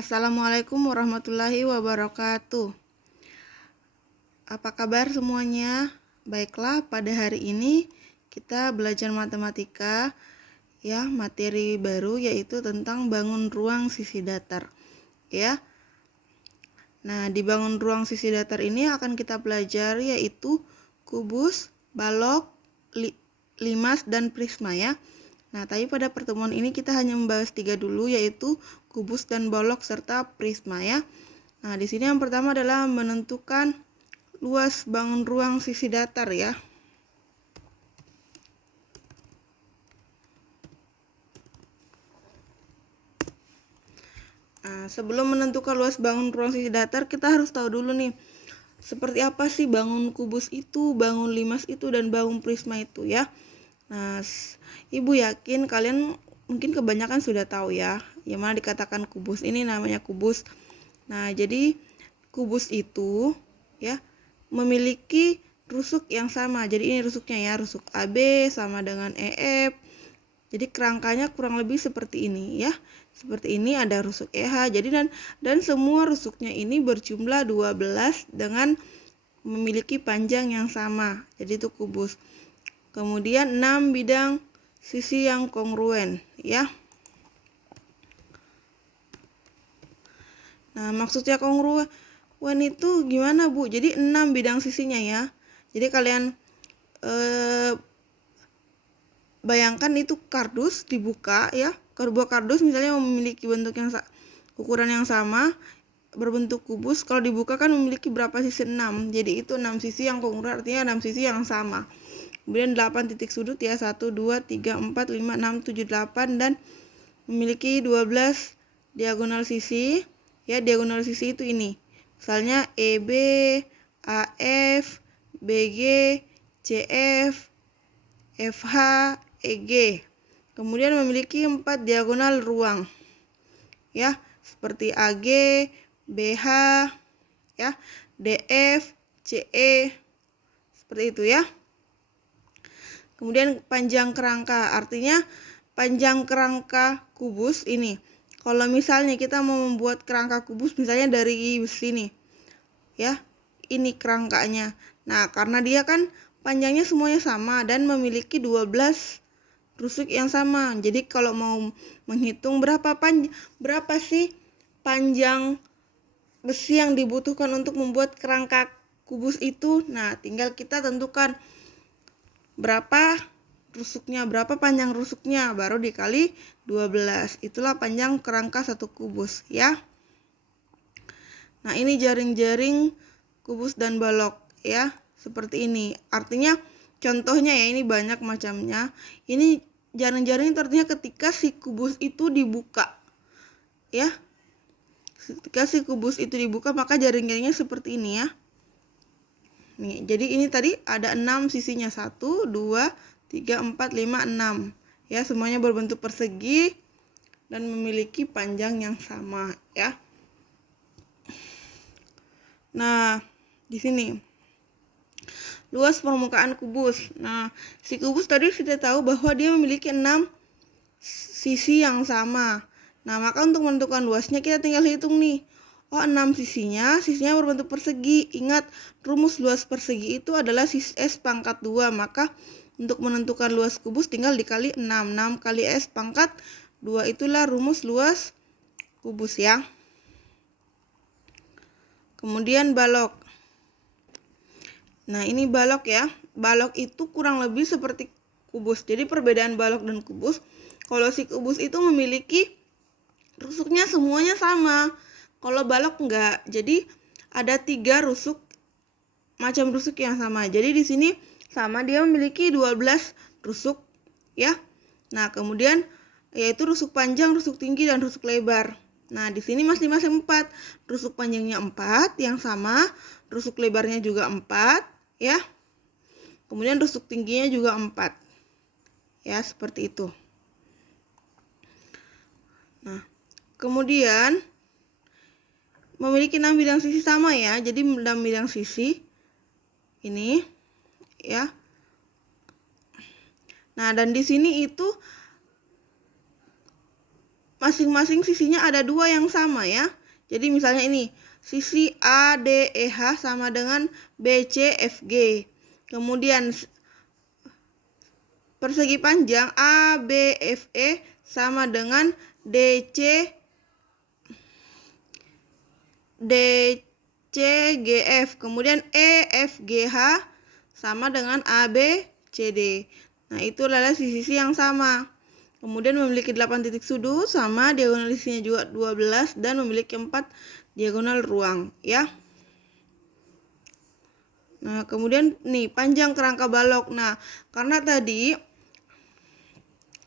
Assalamualaikum warahmatullahi wabarakatuh. Apa kabar semuanya? Baiklah, pada hari ini kita belajar matematika, ya, materi baru yaitu tentang bangun ruang sisi datar, ya. Nah, di bangun ruang sisi datar ini akan kita pelajari yaitu kubus, balok, limas, dan prisma, ya. Nah, tapi pada pertemuan ini kita hanya membahas 3 dulu, yaitu kubus dan balok serta prisma, ya. Nah, di sini yang pertama adalah menentukan luas bangun ruang sisi datar, ya. Nah, sebelum menentukan luas bangun ruang sisi datar, kita harus tahu dulu nih, seperti apa sih bangun kubus itu, bangun limas itu, dan bangun prisma itu, ya. Nah, Ibu yakin kalian mungkin kebanyakan sudah tahu ya, yang mana dikatakan kubus ini namanya kubus. Nah, jadi kubus itu, ya, memiliki rusuk yang sama. Jadi ini rusuknya, ya, rusuk AB sama dengan EF. Jadi kerangkanya kurang lebih seperti ini, ya. Seperti ini ada rusuk EH. Jadi dan semua rusuknya ini berjumlah 12 dengan memiliki panjang yang sama. Jadi itu kubus. Kemudian 6 bidang sisi yang kongruen, ya. Nah, maksudnya kongruen itu gimana, Bu? Jadi 6 bidang sisinya, ya. Jadi kalian bayangkan itu kardus dibuka, ya. Sebuah kardus misalnya memiliki bentuk yang ukuran yang sama, berbentuk kubus. Kalau dibuka kan memiliki berapa sisi? 6. Jadi itu 6 sisi yang kongruen, artinya 6 sisi yang sama. Kemudian 8 titik sudut, ya, 1, 2, 3, 4, 5, 6, 7, 8, dan memiliki 12 diagonal sisi, ya. Diagonal sisi itu ini, misalnya EB, AF, BG, CF, FH, EG. Kemudian memiliki 4 diagonal ruang, ya, seperti AG, BH, ya, DF, CE, seperti itu, ya. Kemudian panjang kerangka, artinya panjang kerangka kubus ini. Kalau misalnya kita mau membuat kerangka kubus misalnya dari besi nih, ya, ini kerangkanya. Nah, karena dia kan panjangnya semuanya sama dan memiliki 12 rusuk yang sama. Jadi kalau mau menghitung berapa sih panjang besi yang dibutuhkan untuk membuat kerangka kubus itu, nah, tinggal kita tentukan berapa rusuknya, berapa panjang rusuknya, baru dikali 12. Itulah panjang kerangka satu kubus, ya. Nah, ini jaring-jaring kubus dan balok, ya, seperti ini. Artinya contohnya, ya, ini banyak macamnya. Ini jaring-jaring itu artinya ketika si kubus itu dibuka, ya. Ketika si kubus itu dibuka, maka jaring-jaringnya seperti ini, ya. Nih, jadi ini tadi ada 6 sisinya, 1, 2, 3, 4, 5, 6. Ya, semuanya berbentuk persegi dan memiliki panjang yang sama, ya. Nah, di sini luas permukaan kubus. Nah, si kubus tadi sudah tahu bahwa dia memiliki 6 sisi yang sama. Nah, maka untuk menentukan luasnya kita tinggal hitung nih. Oh, 6 sisinya berbentuk persegi. Ingat, rumus luas persegi itu adalah S pangkat 2. Maka untuk menentukan luas kubus tinggal dikali 6. 6 kali S pangkat 2 itulah rumus luas kubus, ya. Kemudian balok. Nah, ini balok, ya. Balok itu kurang lebih seperti kubus. Jadi perbedaan balok dan kubus, kalau si kubus itu memiliki rusuknya semuanya sama. Kalau balok enggak. Jadi ada 3 macam rusuk yang sama. Jadi di sini sama, dia memiliki 12 rusuk, ya. Nah, kemudian yaitu rusuk panjang, rusuk tinggi, dan rusuk lebar. Nah, di sini masing-masing 4. Rusuk panjangnya 4 yang sama, rusuk lebarnya juga 4, ya. Kemudian rusuk tingginya juga 4. Ya, seperti itu. Nah, kemudian memiliki 6 bidang sisi sama, ya. Jadi 6 bidang sisi ini, ya. Nah, dan di sini itu masing-masing sisinya ada dua yang sama ya. Jadi misalnya ini, sisi ADEH sama dengan BCFG. Kemudian persegi panjang ABFE sama dengan DCGF. Kemudian EFGH sama dengan ABCD. Nah, itu adalah sisi-sisi yang sama. Kemudian memiliki 8 titik sudut sama, diagonal isinya juga 12 dan memiliki 4 diagonal ruang ya. Nah, kemudian nih panjang kerangka balok. Nah, karena tadi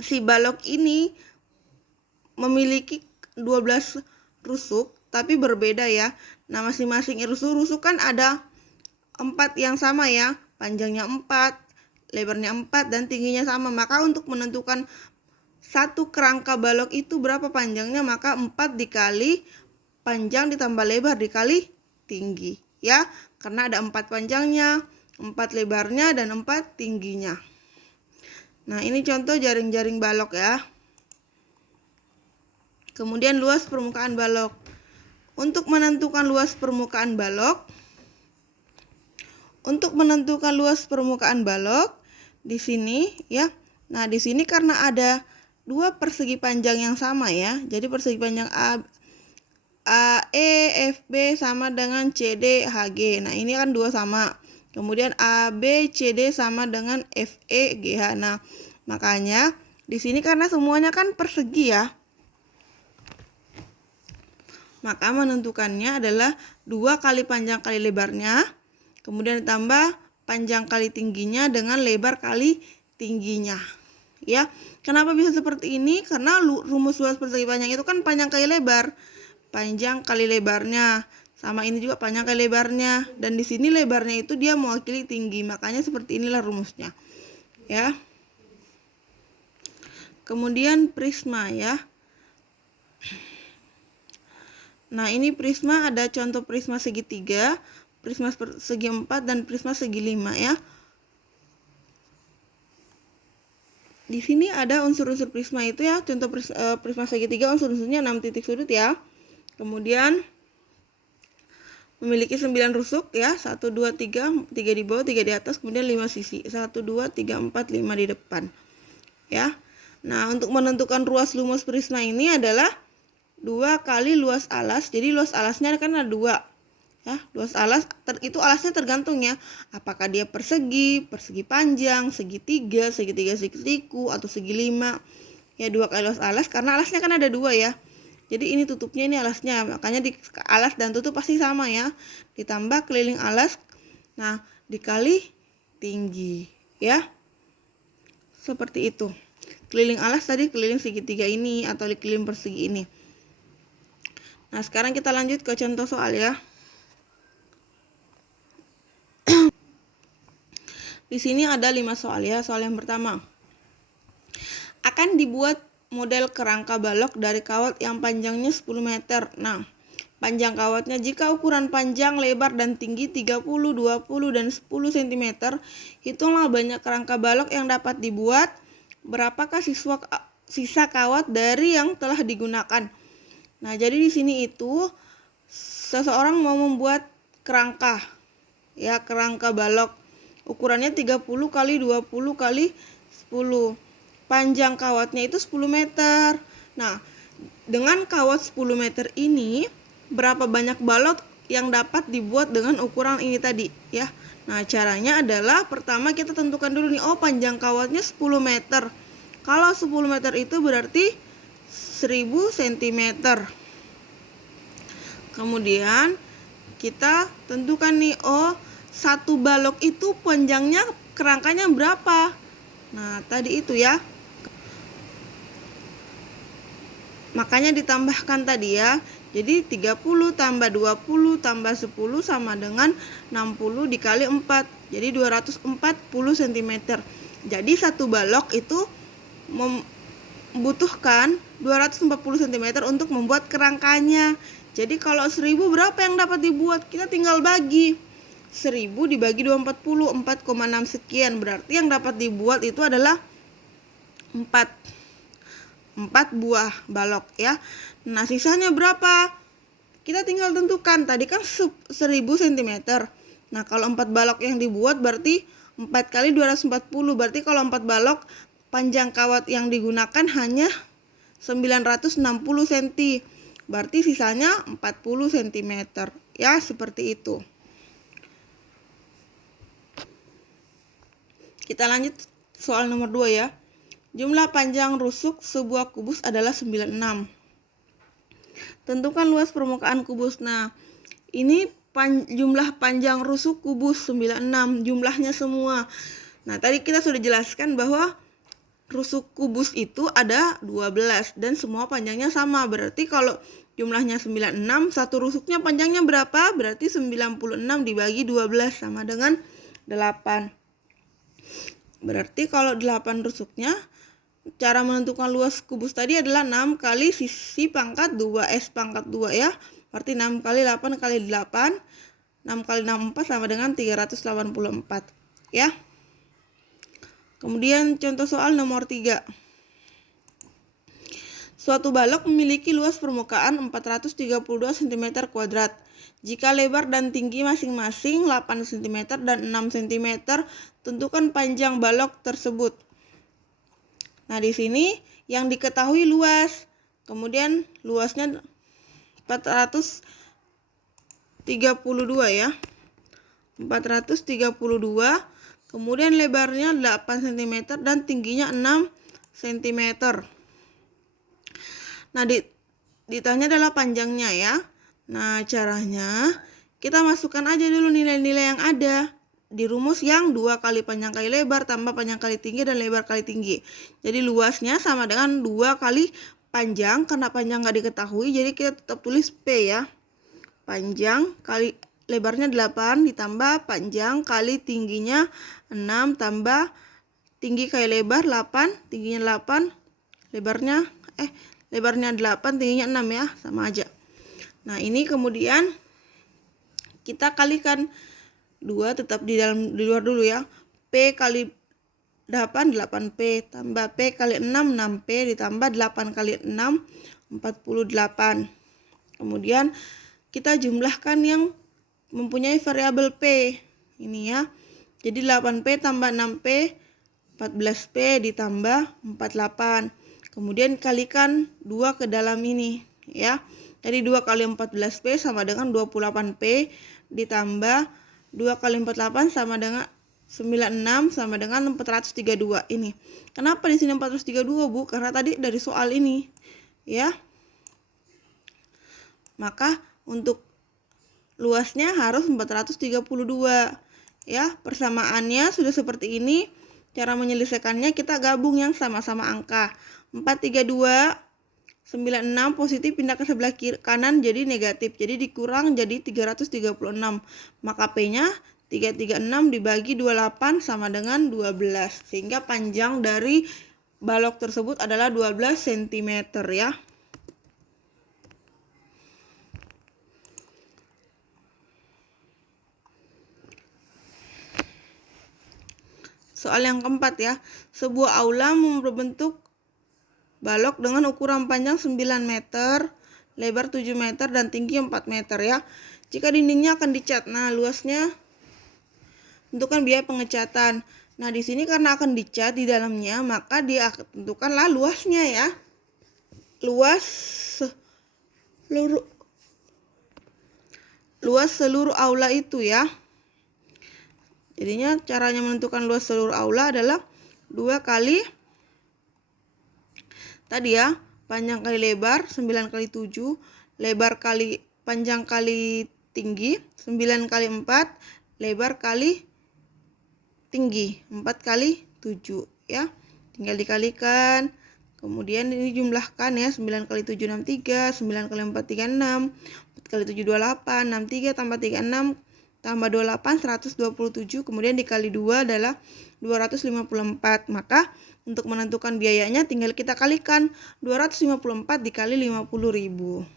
si balok ini memiliki 12 rusuk tapi berbeda ya. Nah, masing-masing rusuk kan ada 4 yang sama ya. Panjangnya 4, lebarnya 4 dan tingginya sama. Maka untuk menentukan satu kerangka balok itu berapa panjangnya, maka 4 dikali panjang ditambah lebar dikali tinggi ya, karena ada 4 panjangnya, 4 lebarnya dan 4 tingginya. Nah, ini contoh jaring-jaring balok ya. Kemudian luas permukaan balok. Untuk menentukan luas permukaan balok, di sini ya. Nah, di sini karena ada dua persegi panjang yang sama ya. Jadi persegi panjang AEFB sama dengan CDHG. Nah, ini kan dua sama. Kemudian ABCD sama dengan FEGH. Nah, makanya di sini karena semuanya kan persegi ya. Maka menentukannya adalah 2 kali panjang kali lebarnya. Kemudian ditambah panjang kali tingginya dengan lebar kali tingginya. Ya, kenapa bisa seperti ini? Karena rumus luas persegi panjang itu kan panjang kali lebar. Panjang kali lebarnya. Sama ini juga panjang kali lebarnya. Dan di sini lebarnya itu dia mewakili tinggi. Makanya seperti inilah rumusnya. Ya. Kemudian prisma ya. Nah, ini prisma, ada contoh prisma segitiga, prisma segi 4 dan prisma segi 5 ya. Di sini ada unsur-unsur prisma itu ya, contoh prisma segitiga unsur-unsurnya 6 titik sudut ya. Kemudian memiliki 9 rusuk ya, 1 2 3, 3 di bawah, 3 di atas, kemudian 5 sisi, 1 2 3 4 5 di depan. Ya. Nah, untuk menentukan ruas lumus prisma ini adalah 2 kali luas alas. Jadi luas alasnya kan ada 2. Ya, luas alas itu alasnya tergantung ya, apakah dia persegi panjang, segitiga siku atau segi 5. Ya, 2 kali luas alas karena alasnya kan ada 2 ya. Jadi ini tutupnya, ini alasnya. Makanya di alas dan tutup pasti sama ya. Ditambah keliling alas. Nah, dikali tinggi ya. Seperti itu. Keliling alas tadi keliling segitiga ini atau keliling persegi ini. Nah, sekarang kita lanjut ke contoh soal ya. Di sini ada 5 soal ya. Soal yang pertama. Akan dibuat model kerangka balok dari kawat yang panjangnya 10 meter. Nah, panjang kawatnya jika ukuran panjang, lebar, dan tinggi 30, 20, dan 10 cm, hitunglah banyak kerangka balok yang dapat dibuat. Berapakah sisa kawat dari yang telah digunakan? Nah, jadi di sini itu seseorang mau membuat kerangka ya, kerangka balok. Ukurannya 30 kali 20 kali 10. Panjang kawatnya itu 10 meter. Nah, dengan kawat 10 meter ini, berapa banyak balok yang dapat dibuat dengan ukuran ini tadi ya. Nah, caranya adalah pertama kita tentukan dulu nih, panjang kawatnya 10 meter. Kalau 10 meter itu berarti 1000 cm. Kemudian kita tentukan nih, satu balok itu panjangnya kerangkanya berapa? Nah, tadi itu ya. Makanya ditambahkan tadi ya. Jadi 30 tambah 20 tambah 10 sama dengan 60 dikali 4. Jadi 240 cm. Jadi satu balok itu membutuhkan 240 cm untuk membuat kerangkanya. Jadi kalau 1000 berapa yang dapat dibuat? Kita tinggal bagi. 1000 dibagi 240, 4,6 sekian. Berarti yang dapat dibuat itu adalah 4. 4 buah balok ya. Nah, sisanya berapa? Kita tinggal tentukan. Tadi kan 1000 cm. Nah, kalau 4 balok yang dibuat berarti 4 kali 240. Berarti kalau 4 balok panjang kawat yang digunakan hanya 960 cm. Berarti sisanya 40 cm. Ya, seperti itu. Kita lanjut soal nomor 2 ya. Jumlah panjang rusuk sebuah kubus adalah 96. Tentukan luas permukaan kubus. Nah, ini jumlah panjang rusuk kubus 96, jumlahnya semua. Nah, tadi kita sudah jelaskan bahwa rusuk kubus itu ada 12 dan semua panjangnya sama. Berarti kalau jumlahnya 96, satu rusuknya panjangnya berapa? Berarti 96 dibagi 12 sama dengan 8. Berarti kalau 8 rusuknya, cara menentukan luas kubus tadi adalah 6 kali sisi pangkat 2, S pangkat 2 ya. Berarti 6 kali 8 kali 8, 6 kali 64 sama dengan 384 ya. Kemudian contoh soal nomor 3. Suatu balok memiliki luas permukaan 432 cm². Jika lebar dan tinggi masing-masing 8 cm dan 6 cm, tentukan panjang balok tersebut. Nah, di sini yang diketahui luas. Kemudian luasnya 432 ya. 432. Kemudian lebarnya 8 cm dan tingginya 6 cm. Nah, ditanya adalah panjangnya ya. Nah, caranya kita masukkan aja dulu nilai-nilai yang ada di rumus yang 2 kali panjang kali lebar tambah panjang kali tinggi dan lebar kali tinggi. Jadi luasnya sama dengan 2 kali panjang, karena panjang nggak diketahui jadi kita tetap tulis P ya. Panjang kali lebarnya 8 ditambah panjang kali tingginya 6 tambah tinggi kali lebar 8, tingginya 8, lebarnya 8, tingginya 6 ya, sama aja. Nah, ini kemudian kita kalikan 2 tetap di luar dulu ya. P kali 8, 8P tambah P kali 6, 6P ditambah 8 kali 6, 48. Kemudian kita jumlahkan yang mempunyai variabel P. Ini ya. Jadi 8P tambah 6P, 14P ditambah 48. Kemudian kalikan 2 ke dalam ini ya. Jadi 2 kali 14P sama dengan 28P ditambah 2 kali 48 sama dengan 96 sama dengan 432 ini. Kenapa di sini 432, Bu? Karena tadi dari soal ini ya. Maka untuk luasnya harus 432 ya. Persamaannya sudah seperti ini. Cara menyelesaikannya kita gabung yang sama-sama angka. 432 96 positif pindah ke sebelah kanan jadi negatif. Jadi dikurang jadi 336. Maka P-nya 336 dibagi 28 sama dengan 12. Sehingga panjang dari balok tersebut adalah 12 cm ya. Soal yang keempat ya. Sebuah aula berbentuk balok dengan ukuran panjang 9 meter, lebar 7 meter, dan tinggi 4 meter ya. Jika dindingnya akan dicat, nah luasnya tentukan biaya pengecatan. Nah, di sini karena akan dicat di dalamnya, maka dia akan tentukanlah luasnya ya. Luas seluruh aula itu ya. Jadinya caranya menentukan luas seluruh aula adalah 2 kali tadi ya, panjang kali lebar 9 kali 7, lebar kali panjang kali tinggi 9 kali 4, lebar kali tinggi 4 kali 7 ya. Tinggal dikalikan. Kemudian ini jumlahkan ya, 9 kali 7 63, 9 kali 4 36, 4 kali 7 28, 63 tambah 36 tambah 28 127, kemudian dikali 2 adalah 254. Maka untuk menentukan biayanya tinggal kita kalikan 254 dikali 50.000.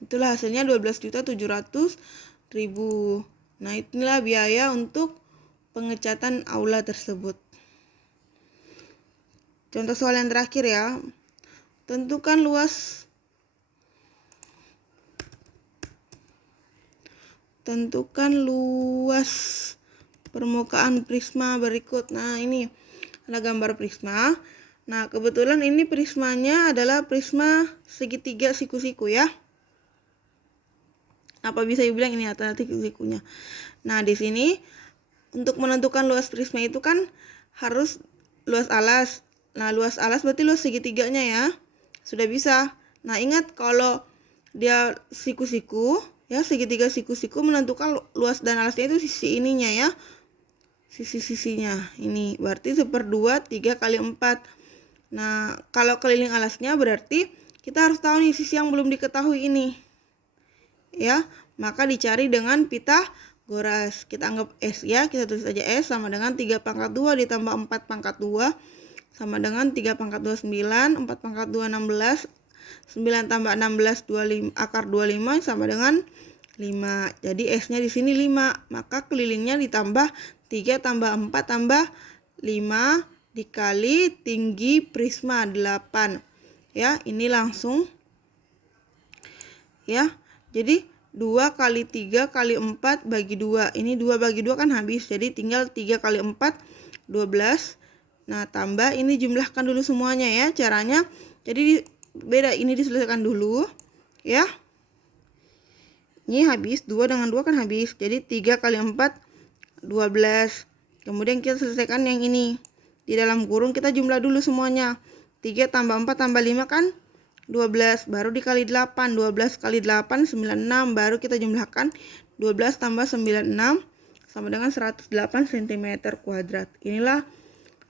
Itulah hasilnya 12.700.000. Nah, inilah biaya untuk pengecatan aula tersebut. Contoh soal yang terakhir ya. Tentukan luas permukaan prisma berikut. Nah, ini ada gambar prisma. Nah, kebetulan ini prismanya adalah prisma segitiga siku-siku ya. Apa bisa dibilang ini alternatif sikunya. Nah, di sini untuk menentukan luas prisma itu kan harus luas alas. Nah, luas alas berarti luas segitiganya ya. Sudah bisa. Nah, ingat kalau dia siku-siku, ya segitiga siku-siku, menentukan luas dan alasnya itu sisi ininya ya. Sisi-sisinya. Ini berarti 1/2 3 kali 4. Nah, kalau keliling alasnya berarti kita harus tahu nih sisi yang belum diketahui ini. Ya, maka dicari dengan Pythagoras. Kita anggap S ya, kita tulis aja S sama dengan 3/2 ditambah 4/2 sama dengan 3/2 9, 4/2 16, 9 tambah 16 25 akar 25 sama dengan 5. Jadi S-nya di sini 5, maka kelilingnya ditambah 3 tambah 4 tambah 5 dikali tinggi prisma 8. Ya, ini langsung ya. Jadi 2 kali 3 kali 4 bagi 2. Ini 2 bagi 2 kan habis. Jadi tinggal 3 kali 4 12. Nah, tambah ini jumlahkan dulu semuanya ya caranya. Jadi beda, ini diselesaikan dulu ya. Ini habis 2 dengan 2 kan habis. Jadi 3 kali 4 12. Kemudian kita selesaikan yang ini. Di dalam kurung kita jumlah dulu semuanya. 3 tambah 4 tambah 5 kan 12, baru dikali 8, 12 kali 8, 96, baru kita jumlahkan 12 tambah 96 sama dengan 108 cm². Inilah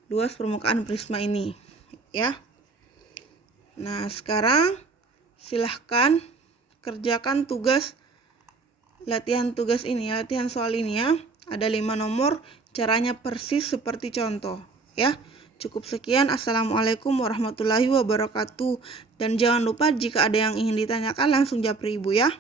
luas permukaan prisma ini ya. Nah, sekarang silahkan kerjakan latihan soal ini ya. Ada 5 nomor, caranya persis seperti contoh ya. Cukup sekian. Assalamualaikum warahmatullahi wabarakatuh. Dan jangan lupa jika ada yang ingin ditanyakan langsung japri Ibu ya.